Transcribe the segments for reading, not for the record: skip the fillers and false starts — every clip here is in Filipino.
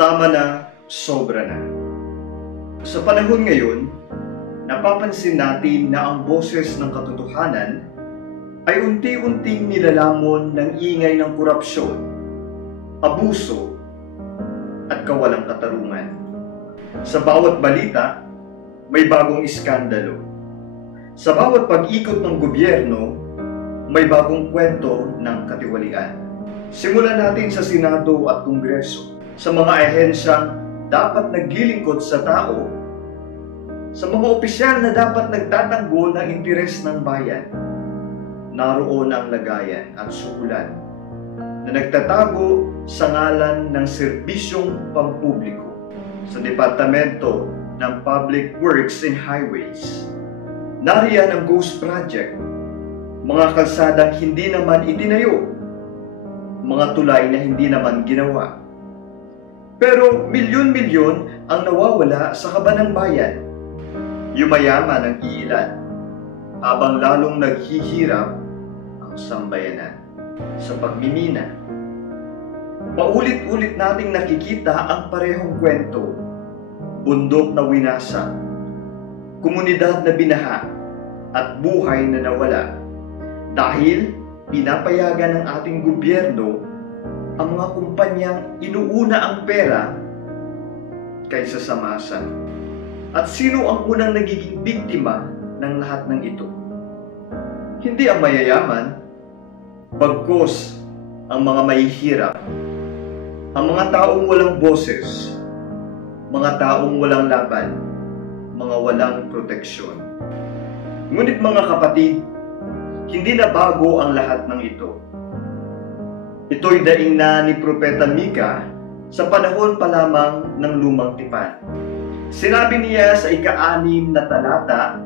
Tama na, sobra na. Sa panahon ngayon, napapansin natin na ang boses ng katotohanan ay unti-unting nilalamon ng ingay ng korupsyon, abuso, at kawalang katarungan. Sa bawat balita, may bagong iskandalo. Sa bawat pag-ikot ng gobyerno, may bagong kwento ng katiwalian. Simulan natin sa Senado at Kongreso, sa mga ahensyang dapat naglilingkod sa tao, sa mga opisyal na dapat nagtatanggol ng interes ng bayan. Naroon ang lagayan at sukulan na nagtatago sa ngalan ng serbisyong pampubliko. Sa Departamento ng Public Works and Highways, nariyan ang Ghost Project, mga kalsadang hindi naman itinayo, mga tulay na hindi naman ginawa. Pero milyon-milyon ang nawawala sa kaba ng bayan. Yumayaman ang iilan, habang lalong naghihirap ang sambayanan. Sa pagmimina, paulit-ulit nating nakikita ang parehong kwento. Bundok na winasak, komunidad na binaha, at buhay na nawala. Dahil pinapayagan ng ating gobyerno ang mga kumpanyang inuuna ang pera kaysa sa masa. At sino ang unang nagiging biktima ng lahat ng ito? Hindi ang mayayaman, bagkus ang mga mahihirap, ang mga taong walang boses, mga taong walang laban, mga walang proteksyon. Ngunit mga kapatid, hindi na bago ang lahat ng ito. Ito'y daing na ni Propeta Mika sa panahon pa lamang ng Lumang Tipan. Sinabi niya sa ika-6 na talata,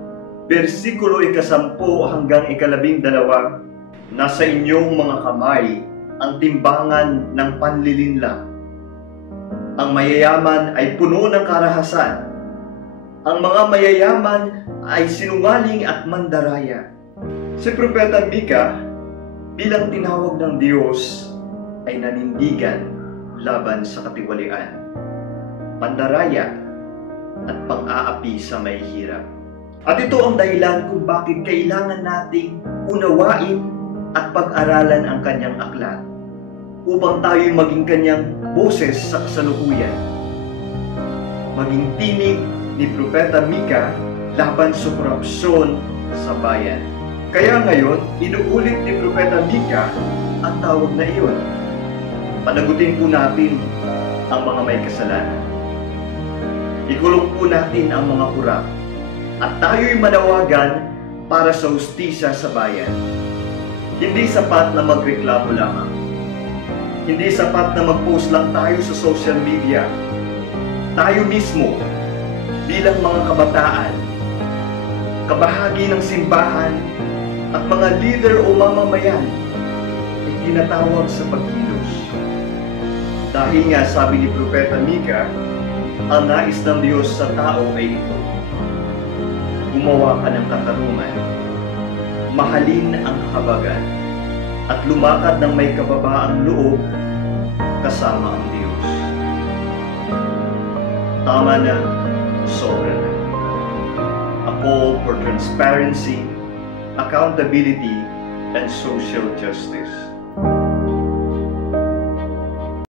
versikulo 10 hanggang 12, nasa inyong mga kamay ang timbangan ng panlilinlang. Ang mayayaman ay puno ng karahasan. Ang mga mayayaman ay sinungaling at mandaraya. Si Propeta Mika, bilang tinawag ng Diyos, ay nanindigan laban sa katiwalian, pandaraya, at pang-aapi sa mahihirap. At ito ang dahilan kung bakit kailangan nating unawain at pag-aralan ang kanyang aklat upang tayo'y maging kanyang boses sa kasalukuyan. Maging tinig ni Propeta Mika laban sa korupsyon sa bayan. Kaya ngayon, inuulit ni Propeta Mika ang tawag na iyon. Panagutin po natin ang mga may kasalanan. Ikulong po natin ang mga kurap at tayo'y manawagan para sa hustisya sa bayan. Hindi sapat na magreklamo lamang. Hindi sapat na mag-post lang tayo sa social media. Tayo mismo, bilang mga kabataan, kabahagi ng simbahan, at mga leader o mamamayan, ay tinatawag sa pagkilos. Dahil nga sabi ni Propeta Mika, ang nais ng Diyos sa tao ay ito: gumawa ka ng katarungan, mahalin ang habagan, at lumakad ng may kababaang loob kasama ang Diyos. Tama na, sobra na. A call for transparency, accountability, and social justice.